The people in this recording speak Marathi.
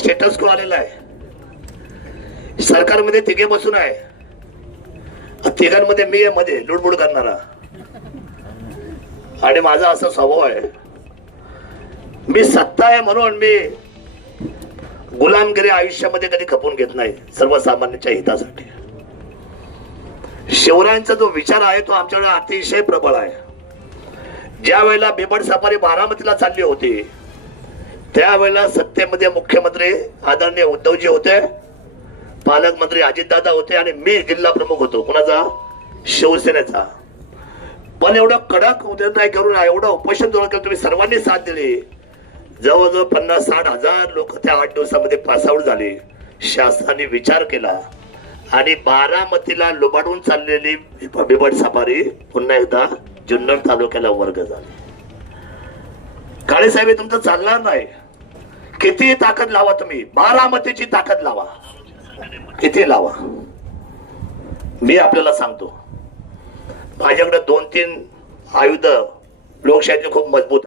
स्टेटस को आलेला आहे. सरकारमध्ये तिघे बसून आहे, तिघांमध्ये मी आहे मध्ये लुडबुड करणारा. आणि माझा असा स्वभाव आहे, मी सत्ता आहे म्हणून मी गुलामगिरी आयुष्यामध्ये कधी खपून घेत नाही, सर्वसामान्यांच्या हितासाठी. शिवरायांचा जो विचार आहे तो आमच्याकडे अतिशय प्रबळ आहे. ज्या वेळेला बिबट सफारी बारामतीला चालली होती त्यावेळेला सत्तेमध्ये मुख्यमंत्री आदरणीय उद्धवजी होते, पालकमंत्री अजितदादा होते आणि मी जिल्हा प्रमुख होतो. कुणाचा? शिवसेनेचा. पण एवढं कडक उद्योग करून एवढं उपोषण जोर केलं, तुम्ही सर्वांनी साथ दिली. जवळजवळ 50-60 हजार लोक त्या 8 दिवसामध्ये पासआउट झाले. शासनाने विचार केला आणि बारामतीला लुबाडून चाललेली बिबट सफारी पुन्हा एकदा जुन्नर तालुक्याला वर्ग झाली. काळे साहेब तुमचं चालणार नाही. किती ताकद लावा तुम्ही, बारामतीची ताकद लावा, किती लावा. मी आपल्याला सांगतो, माझ्याकडे 2-3 आयुध लोकशाहीचे खूप मजबूत